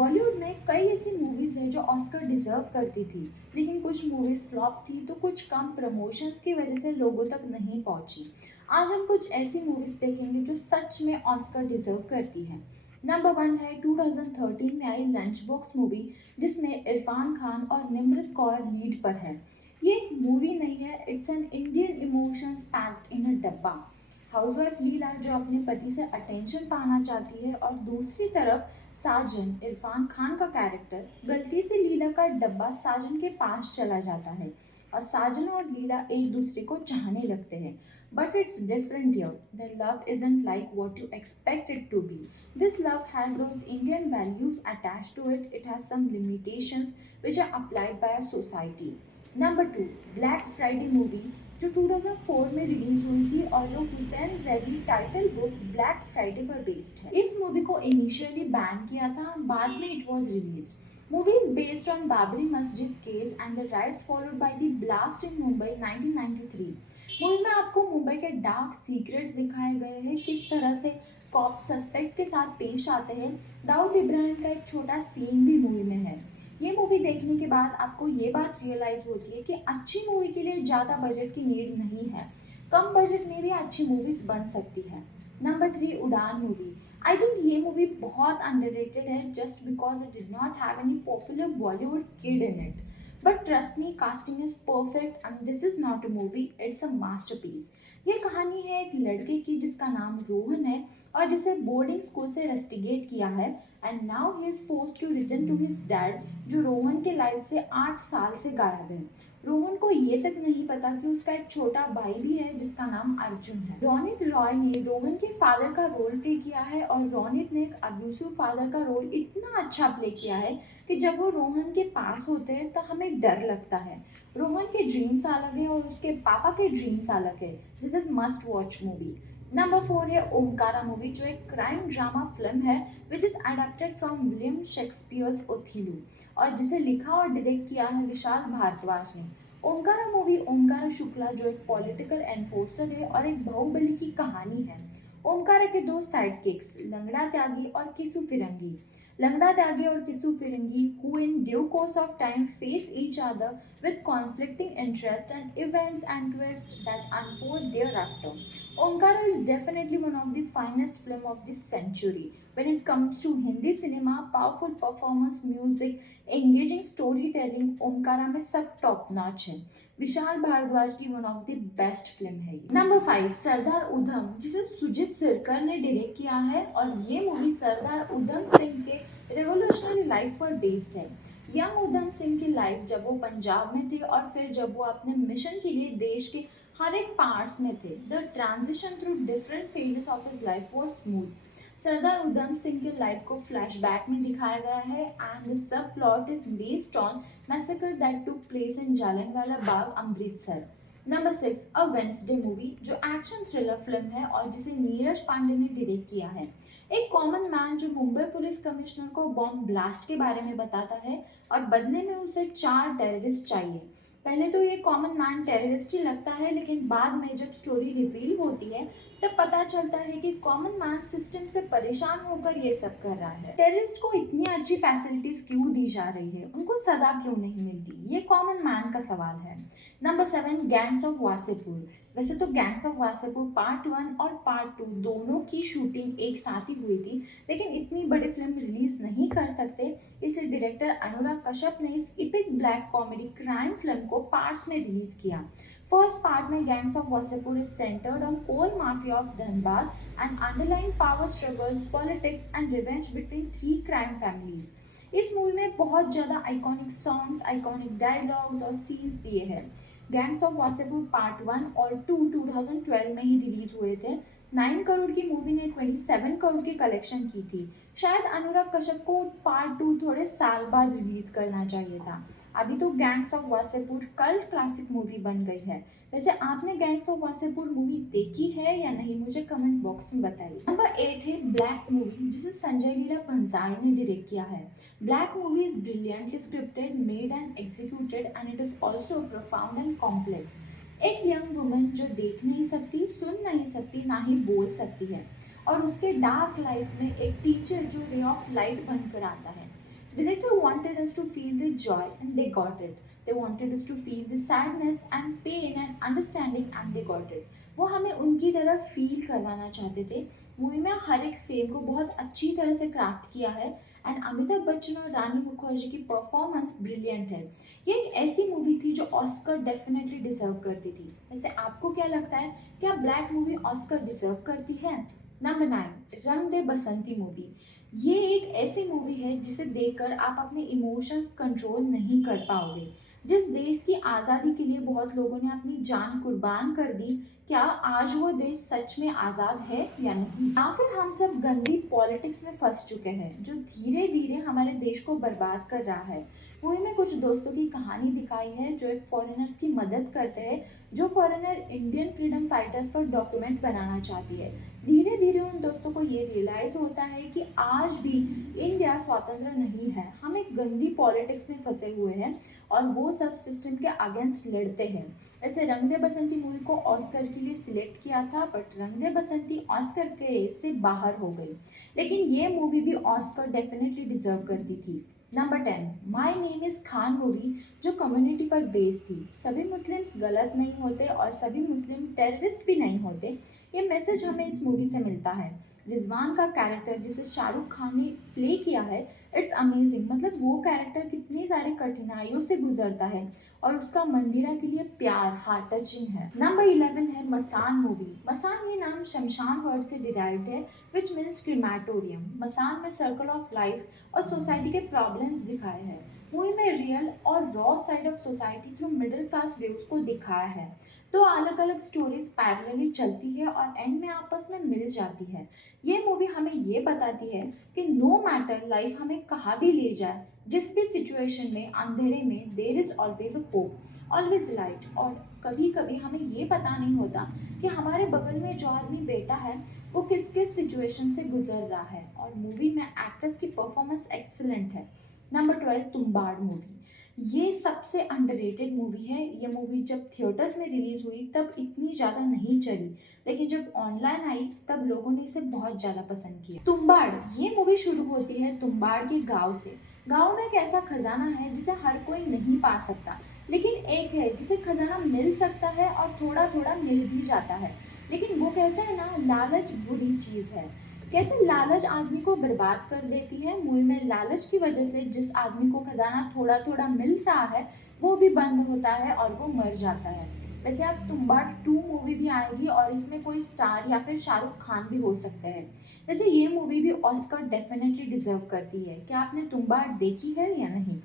बॉलीवुड में कई ऐसी मूवीज हैं जो ऑस्कर डिजर्व करती थी, लेकिन कुछ मूवीज फ्लॉप थी तो कुछ कम प्रमोशंस की वजह से लोगों तक नहीं पहुंची। आज हम कुछ ऐसी मूवीज देखेंगे जो सच में ऑस्कर डिजर्व करती है। नंबर वन है 2013 में आई लंच बॉक्स मूवी, जिसमें इरफान खान और निमृत कौर लीड पर है। ये एक मूवी नहीं है, it's an Indian emotions packed in a डब्बा। हाउसवाइफ लीला जो अपने पति से अटेंशन पाना चाहती है, और दूसरी तरफ साजन इरफान खान का कैरेक्टर गलती से लीला का डब्बा साजन के पास चला जाता है, और साजन और लीला एक दूसरे को चाहने लगते हैं। But it's different here. The love isn't like what you expect it to be. This love has those Indian values attached to it. It has some limitations which are applied by a society. Number two, Black Friday movie जो 2004 में release हुई थी और जो Hussain Zaidi title book Black Friday पर based है। इस movie को इनिशियली बैन किया था, बाद में it was release. Movie is based on Babri Masjid case and the riots followed by the blast in Mumbai 1993। Movie में आपको मुंबई के डार्क सीक्रेट्स दिखाए गए हैं, किस तरह से कॉप सस्पेक्ट के साथ पेश आते हैं। दाऊद इब्राहिम का एक छोटा सीन भी मूवी में है। ये मूवी देखने के बाद आपको ये बात रियलाइज होती है कि अच्छी मूवी के लिए ज़्यादा बजट की नीड नहीं है, कम बजट में भी अच्छी मूवीज बन सकती है। नंबर थ्री, उड़ान मूवी। आई थिंक ये मूवी बहुत अंडररेटेड है just because it did not have any popular Bollywood kid in it. But trust me, casting is perfect and this is not a movie, it's a masterpiece. ये कहानी है एक लड़के की जिसका नाम रोहन है, और जिसे बोर्डिंग स्कूल से रस्टिकेट किया है, and now he is forced to return to his dad, जो रोहन के लाइफ से 8 साल से गायब है। रोहन को ये तक नहीं पता कि उसका एक छोटा भाई भी है जिसका नाम अर्जुन है। रोनित रॉय ने रोहन के फादर का रोल प्ले किया है, और रोनित ने एक अब्यूसिव फादर का रोल इतना अच्छा प्ले किया है कि जब वो रोहन के पास होते हैं तो हमें डर लगता है। रोहन के ड्रीम्स अलग है और उसके पापा के ड्रीम्स अलग है। This is must watch movie. Number four है ओमकारा मूवी, जो एक क्राइम ड्रामा फिल्म है which is adapted from William Shakespeare's Othello, और जिसे लिखा और डायरेक्ट किया है विशाल भारद्वाज ने। ओमकारा मूवी ओमकारा शुक्ला जो एक पॉलिटिकल एनफोर्सर है और एक बाहुबली की कहानी है। ओमकारा के दो साइड किक्स लंगड़ा त्यागी और किसु फिरंगी। लंगड़ा त्यागी और किसु फिरंगी who in due course of time face each other with conflicting interests and events and twists that unfold thereafter. Omkara is definitely one of the finest film of this century. When it comes to Hindi cinema, powerful performance, music, engaging storytelling, Omkara में सब top notch है। विशाल भारद्वाज की one of the best film है। Number five, Sardar Udham, जिसे सुजीत सिरकर ने direct किया है, और ये मूवी सरदार उधम सिंह के रेवोल्यूशनरी लाइफ पर बेस्ड है। यंग उधम सिंह की लाइफ जब वो पंजाब में थे, और फिर जब वो अपने मिशन के लिए देश के हर एक पार्ट्स में थे। The transition through different phases of his life was smooth. Sardar Udham Singh के लाइफ को फ्लैशबैक में दिखाया गया है, and the sub plot is based on massacre that took place in Jallianwala Bagh, Amritsar. Number six, a Wednesday movie, जो एक्शन थ्रिलर फिल्म है और जिसे नीरज पांडे ने डायरेक्ट किया है। एक कॉमन मैन जो मुंबई पुलिस कमिश्नर को बॉम्ब ब्लास्ट के बारे में बताता है, और बदले में उसे 4 टेररिस्ट चाहिए। पहले तो ये कॉमन मैन टेररिस्ट ही लगता है, लेकिन बाद में जब स्टोरी रिवील होती है तब पता चलता है कि कॉमन मैन सिस्टम से परेशान होकर ये सब कर रहा है। टेररिस्ट को इतनी अच्छी फैसिलिटीज क्यों दी जा रही है, उनको सजा क्यों नहीं मिलती, ये कॉमन मैन का सवाल है। Number seven, gangs of Wasseypur. वैसे तो गैंग्स ऑफ वासेपुर पार्ट 1 और पार्ट 2 दोनों की शूटिंग एक साथ ही हुई थी, लेकिन इतनी बड़ी फिल्म रिलीज नहीं कर सकते, इसे डायरेक्टर अनुराग कश्यप ने इस epic black comedy crime film को पार्ट्स में रिलीज किया। फर्स्ट पार्ट में Gangs of Wasseypur is centered on coal mafia of Dhanbad and underline power struggles, politics and revenge between 3 crime families. इस मूवी में बहुत ज़्यादा आइकॉनिक सॉन्ग्स, आइकॉनिक डायलॉग्स और scenes दिए हैं। गैंग्स ऑफ वासेपुर पार्ट 1 और 2 2012 में ही रिलीज हुए थे। 9 करोड़ की मूवी ने 27 करोड़ की कलेक्शन की थी। शायद अनुराग कश्यप को पार्ट 2 थोड़े साल बाद रिलीज करना चाहिए था। अभी तो gangs of Wasseypur cult classic movie बन गई है। वैसे आपने गैंग्स ऑफ वासेपुर मूवी देखी है या नहीं, मुझे कमेंट बॉक्स में बताइए। नंबर 8 है ब्लैक मूवी, जिसे संजय लीला भंसाली ने डायरेक्ट किया है। Black movie is brilliantly scripted, made and executed, and it is also profound and complex. एक यंग वुमन जो देख नहीं सकती, सुन नहीं सकती, ना ही बोल सकती है, और उसके डार्क लाइफ में एक टीचर जो रे ऑफ लाइट बनकर आता है। Director wanted us to feel the joy and they got it. They wanted us to feel the sadness and pain and understanding and they got it. वो हमें उनकी तरह फील करवाना चाहते थे। मूवी में हर एक फ्रेम को बहुत अच्छी तरह से क्राफ्ट किया है एंड अमिताभ बच्चन और रानी मुखर्जी की परफॉर्मेंस ब्रिलियंट है। ये एक ऐसी मूवी थी जो ऑस्कर डेफिनेटली डिजर्व करती थी। वैसे आपको क्या लगता है, क्या ब्लैक मूवी ऑस्कर डिजर्व करती है? नंबर 9, रंग दे बसंती मूवी। ये एक ऐसी मूवी है जिसे देखकर आप अपने इमोशंस कंट्रोल नहीं कर पाओगे। जिस देश की आज़ादी के लिए बहुत लोगों ने अपनी जान कुर्बान कर दी, क्या आज वो देश सच में आज़ाद है या नहीं? या फिर हम सब गंदी पॉलिटिक्स में फंस चुके हैं जो धीरे धीरे हमारे देश को बर्बाद कर रहा है। मूवी में कुछ दोस्तों की कहानी दिखाई है जो एक फॉरेनर्स की मदद करते हैं, जो फॉरेनर इंडियन फ्रीडम फाइटर्स पर डॉक्यूमेंट बनाना चाहती है। धीरे धीरे उन दोस्तों को ये रियलाइज होता है कि आज भी इंडिया स्वतंत्र नहीं है, हम एक गंदी पॉलिटिक्स में फंसे हुए हैं और वो सब सिस्टम के अगेंस्ट लड़ते हैं। वैसे रंग दे बसंती मूवी को ऑस्कर के लिए सिलेक्ट किया था, बट रंग दे बसंती ऑस्कर के रेस से बाहर हो गई। लेकिन ये मूवी भी ऑस्कर डेफिनेटली डिजर्व करती थी। Number 10, my name is Khan movie, जो कम्युनिटी पर बेस्ड थी। सभी मुस्लिम्स गलत नहीं होते और सभी मुस्लिम टेररिस्ट भी नहीं होते, ये मैसेज हमें इस मूवी से मिलता है। रिजवान का कैरेक्टर जिसे शाहरुख खान ने प्ले किया है, इट्स अमेजिंग। मतलब वो कैरेक्टर कितनी सारी कठिनाइयों से गुजरता है और उसका मंदिरा के लिए प्यार हार्ट टचिंग है। नंबर 11 है मसान मूवी। मसान ये नाम शमशान वर्ड से डिराइव्ड है, विच मीन्स क्रीमेटोरियम। मसान में सर्कल ऑफ लाइफ और सोसाइटी के प्रॉब्लम्स दिखाए हैं। मूवी में रियल और raw side of society through middle class views को दिखाया है। तो अलग अलग स्टोरीज पैरेलली चलती है और एंड में आपस में मिल जाती है। ये मूवी हमें ये बताती है कि नो मैटर लाइफ हमें कहाँ भी ले जाए, जिस भी सिचुएशन में अंधेरे में there is always a hope, always light. और कभी कभी हमें ये पता नहीं होता कि हमारे बगल में जो आदमी बैठा है वो किस किस सिचुएशन से गुजर रहा है। और मूवी में एक्टर्स की परफॉर्मेंस एक्सीलेंट है। Number 12, Tumbbad movie. ये सबसे अंडररेटेड मूवी है। ये मूवी जब थिएटर्स में रिलीज हुई तब इतनी ज़्यादा नहीं चली, लेकिन जब ऑनलाइन आई तब लोगों ने इसे बहुत ज़्यादा पसंद किया। तुम्बाड़, ये मूवी शुरू होती है तुम्बाड़ के गांव से। गांव में एक ऐसा खजाना है जिसे हर कोई नहीं पा सकता, लेकिन एक है जिसे खजाना मिल सकता है और थोड़ा थोड़ा मिल भी जाता है। लेकिन वो कहते हैं ना, लालच बुरी चीज़ है। कैसे लालच आदमी को बर्बाद कर देती है। मूवी में लालच की वजह से जिस आदमी को खजाना थोड़ा थोड़ा मिल रहा है वो भी बंद होता है और वो मर जाता है। वैसे अब तुम्बाड़ 2 मूवी भी आएगी और इसमें कोई स्टार या फिर शाहरुख खान भी हो सकते हैं। वैसे ये मूवी भी ऑस्कर डेफिनेटली डिजर्व करती है। क्या आपने तुम्बाड़ देखी है या नहीं?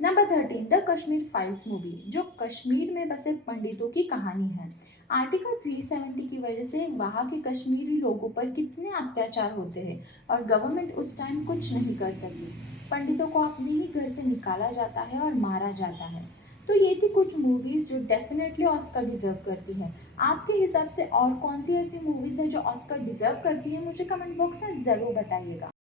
Number 13, the Kashmir files movie, जो कश्मीर में बसे पंडितों की कहानी है। आर्टिकल 370 की वजह से वहाँ के कश्मीरी लोगों पर कितने अत्याचार होते हैं और गवर्नमेंट उस टाइम कुछ नहीं कर सकती। पंडितों को अपने ही घर से निकाला जाता है और मारा जाता है। तो ये थी कुछ मूवीज़ जो डेफिनेटली ऑस्कर डिजर्व करती है। आपके हिसाब से और कौन सी ऐसी मूवीज़ है जो ऑस्कर डिजर्व करती है, मुझे कमेंट बॉक्स में ज़रूर बताइएगा।